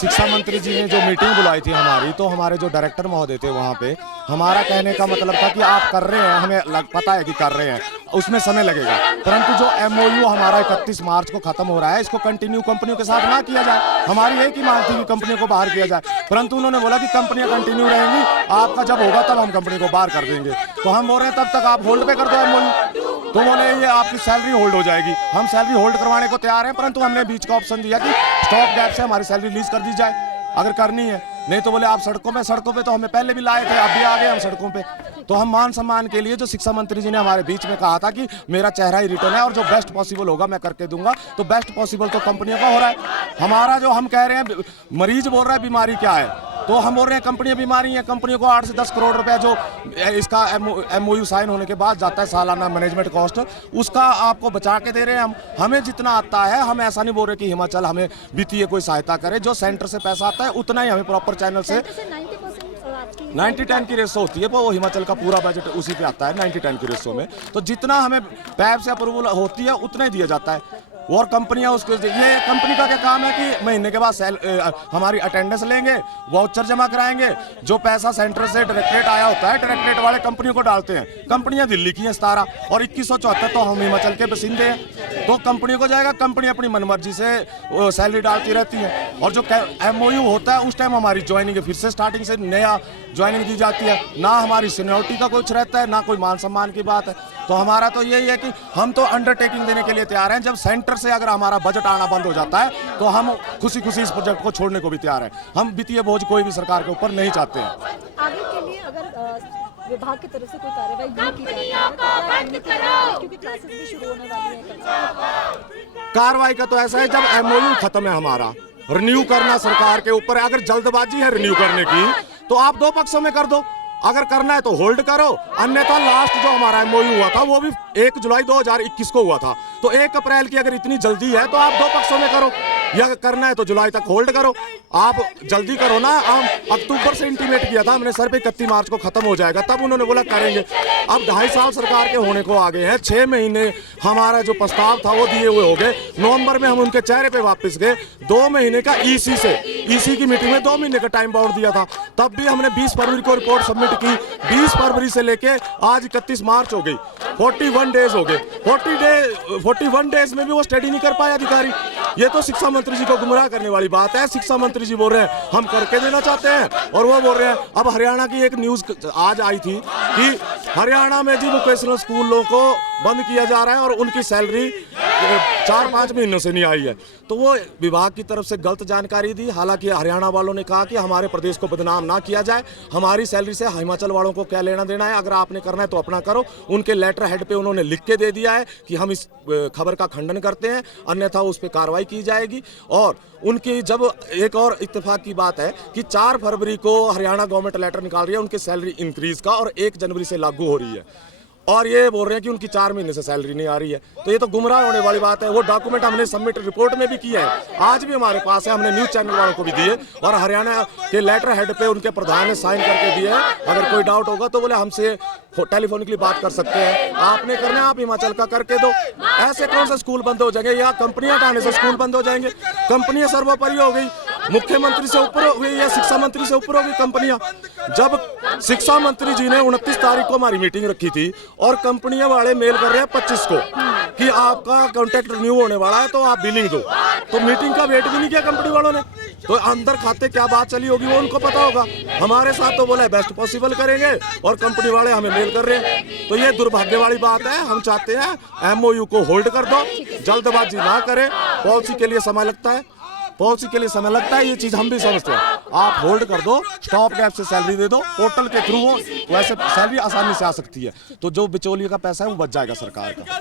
शिक्षा मंत्री जी ने जो मीटिंग बुलाई थी हमारी, तो हमारे जो डायरेक्टर महोदय थे वहाँ पे, हमारा कहने का मतलब था कि आप कर रहे हैं, हमें पता है कि कर रहे हैं, उसमें समय लगेगा, परंतु जो MOU हमारा 31 मार्च को खत्म हो रहा है, इसको कंटिन्यू कंपनियों के साथ ना किया जाए। हमारी एक ही मांग थी कि कंपनियों को बाहर किया जाए, परंतु उन्होंने बोला कि कंपनियां कंटिन्यू रहेंगी, आपका जब होगा तब हम कंपनी को बाहर कर देंगे। तो हम बोल रहे हैं तब तक आप होल्ड पे कर दो MOU। तो बोले ये आपकी सैलरी होल्ड हो जाएगी। हम सैलरी होल्ड करवाने को तैयार हैं, परंतु हमने बीच का ऑप्शन दिया कि स्टॉप गैप से हमारी सैलरी रिलीज कर दी जाए अगर करनी है, नहीं तो बोले आप सड़कों पे तो हमें पहले भी लाए थे, अब भी आ गए हम सड़कों पे। तो हम मान सम्मान के लिए जो शिक्षा मंत्री जी ने हमारे बीच में कहा था कि मेरा चेहरा ही रिटर्न है और जो बेस्ट पॉसिबल होगा मैं करके दूंगा, तो बेस्ट पॉसिबल तो कंपनियों का हो रहा है। हमारा जो हम कह रहे हैं, मरीज बोल रहा है बीमारी क्या है, तो हम बोल रहे हैं कंपनियां बीमारी हैं, कंपनियों को 8 से 10 करोड़ रुपया जो इसका MOU साइन होने के बाद जाता है सालाना मैनेजमेंट कॉस्ट, उसका आपको बचा के दे रहे हैं हम। हमें जितना आता है, हम ऐसा नहीं बोल रहे कि हिमाचल हमें वित्तीय कोई सहायता करे, जो सेंटर से पैसा आता है उतना ही हमें प्रॉपर चैनल से 90-10 की रेशो होती है, वो हिमाचल का पूरा बजट उसी पे आता है 90-10 की रेशो में। तो जितना हमें पैप से अप्रूवल होती है उतना ही दिया जाता है, और कंपनियां उसके, ये कंपनी का क्या काम है कि महीने के बाद हमारी अटेंडेंस लेंगे, वाउचर जमा कराएंगे, जो पैसा सेंटर से डायरेक्टरेट आया होता है, डायरेक्टरेट वाले कंपनियों को डालते हैं। कंपनियां दिल्ली की हैं 17 और 2174 तो हम हिमाचल के बसिंदे हैं, तो कंपनियों को जाएगा, कंपनी अपनी मनमर्जी से सैलरी डालती रहती है। और जो MOU होता है उस टाइम हमारी ज्वाइनिंग फिर से स्टार्टिंग से नया ज्वाइनिंग दी जाती है, ना हमारी सीनियरिटी का कुछ रहता है, ना कोई मान सम्मान की बात है। तो हमारा तो यही है कि हम तो अंडरटेकिंग देने के लिए तैयार हैं, जब सेंटर से अगर हमारा बजट आना बंद हो जाता है तो हम खुशी खुशी इस प्रोजेक्ट को छोड़ने को भी तैयार हैं। हम वित्तीय बोझ कोई भी सरकार के ऊपर नहीं चाहते हैं। आगे के लिए अगर विभाग की तरफ से कोई कार्रवाई नहीं की जाती है, क्योंकि क्लासेस भी शुरू होने वाली हैं, कार्रवाई का तो ऐसा है, जब MOU खत्म है हमारा, रिन्यू करना सरकार के ऊपर है। अगर जल्दबाजी है रिन्यू करने की तो आप 2 पक्षों में कर दो, अगर करना है तो होल्ड करो, अन्यथा लास्ट जो हमारा MOU हुआ था वो भी 1 जुलाई 2021 को हुआ था, तो 1 अप्रैल की अगर इतनी जल्दी है तो आप 2 पक्षों में करो, या करना है तो जुलाई तक होल्ड करो। आप जल्दी करो ना। हम अक्टूबर से इंटीमेट किया था हमने सर पे 31 मार्च को खत्म हो जाएगा, तब उन्होंने बोला करेंगे। अब 2.5 साल सरकार के होने को आगे हैं, 6 महीने हमारा जो प्रस्ताव था वो दिए हुए हो गए। नवंबर में हम उनके चेहरे पे वापस गए, 2 महीने का EC की मीटिंग में 2 महीने का टाइम बाउंड दिया था, तब भी हमने 20 फरवरी को रिपोर्ट सबमिट की। 20 फरवरी से लेके आज 31 मार्च हो गई, 41 डेज हो गए। 41 डेज में भी वो स्टडी नहीं कर पाए अधिकारी। ये तो शिक्षा मंत्री जी को गुमराह करने वाली बात है। शिक्षा मंत्री जी बोल रहे हैं हम करके देना चाहते हैं, और वो बोल रहे हैं। अब हरियाणा की एक न्यूज आज आई थी कि हरियाणा में जी वोकेशनल स्कूलों को बंद किया जा रहा है और उनकी सैलरी 4-5 महीनों से नहीं आई है, तो वो विभाग की तरफ से गलत जानकारी दी। हालांकि हरियाणा वालों ने कहा कि हमारे प्रदेश को बदनाम ना किया जाए, हमारी सैलरी से हिमाचल वालों को क्या लेना देना है, अगर आपने करना है तो अपना करो। उनके लेटर हेड पे उन्होंने लिख के दे दिया है कि हम इस खबर का खंडन करते हैं, अन्यथा उस पर कार्रवाई की जाएगी। और उनकी जब एक और इत्तेफाक की बात है कि 4 फरवरी को हरियाणा गवर्नमेंट लेटर निकाल रही है उनकी सैलरी इंक्रीज का, और 1 जनवरी से लागू हो रही है, और ये बोल रहे हैं कि उनकी 4 महीने से सैलरी नहीं आ रही है, तो ये तो गुमराह होने वाली बात है। वो डॉक्यूमेंट हमने सबमिट रिपोर्ट में भी किया है, आज भी हमारे पास है, हमने न्यूज चैनल वालों को भी दिए, और हरियाणा के लेटर हेड पे उनके प्रधान ने साइन करके दिए हैं। अगर कोई डाउट होगा तो बोले हमसे टेलीफोनिकली बात कर सकते हैं, आपने करना है आप हिमाचल का करके दो। ऐसे कौन से स्कूल बंद हो जाएंगे, या कंपनियां हटाने से स्कूल बंद हो जाएंगे? कंपनियां सर्वोपरि हो गई, मुख्यमंत्री से ऊपर हो गई या शिक्षा मंत्री से ऊपर होगी कंपनियां। जब शिक्षा मंत्री जी ने 29 तारीख को हमारी मीटिंग रखी थी और कंपनियां वाले मेल कर रहे हैं 25 को कि आपका कॉन्ट्रैक्ट रिन्यू होने वाला है तो आप बिलिंग दो, तो मीटिंग का वेट भी नहीं किया कंपनी वालों ने, तो अंदर खाते क्या बात चली होगी वो उनको पता होगा। हमारे साथ तो बोला बेस्ट पॉसिबल करेंगे और कंपनी वाले हमें मेल कर रहे हैं, तो ये दुर्भाग्य वाली बात है। हम चाहते हैं MOU को होल्ड कर दो, जल्दबाजी ना करें। पॉलिसी के लिए समय लगता है, ये चीज हम भी समझते हैं। आप होल्ड कर दो, स्टॉप गैप से सैलरी दे दो, पोर्टल के थ्रू हो, वैसे सैलरी आसानी से आ सकती है, तो जो बिचौलिए का पैसा है वो बच जाएगा सरकार का।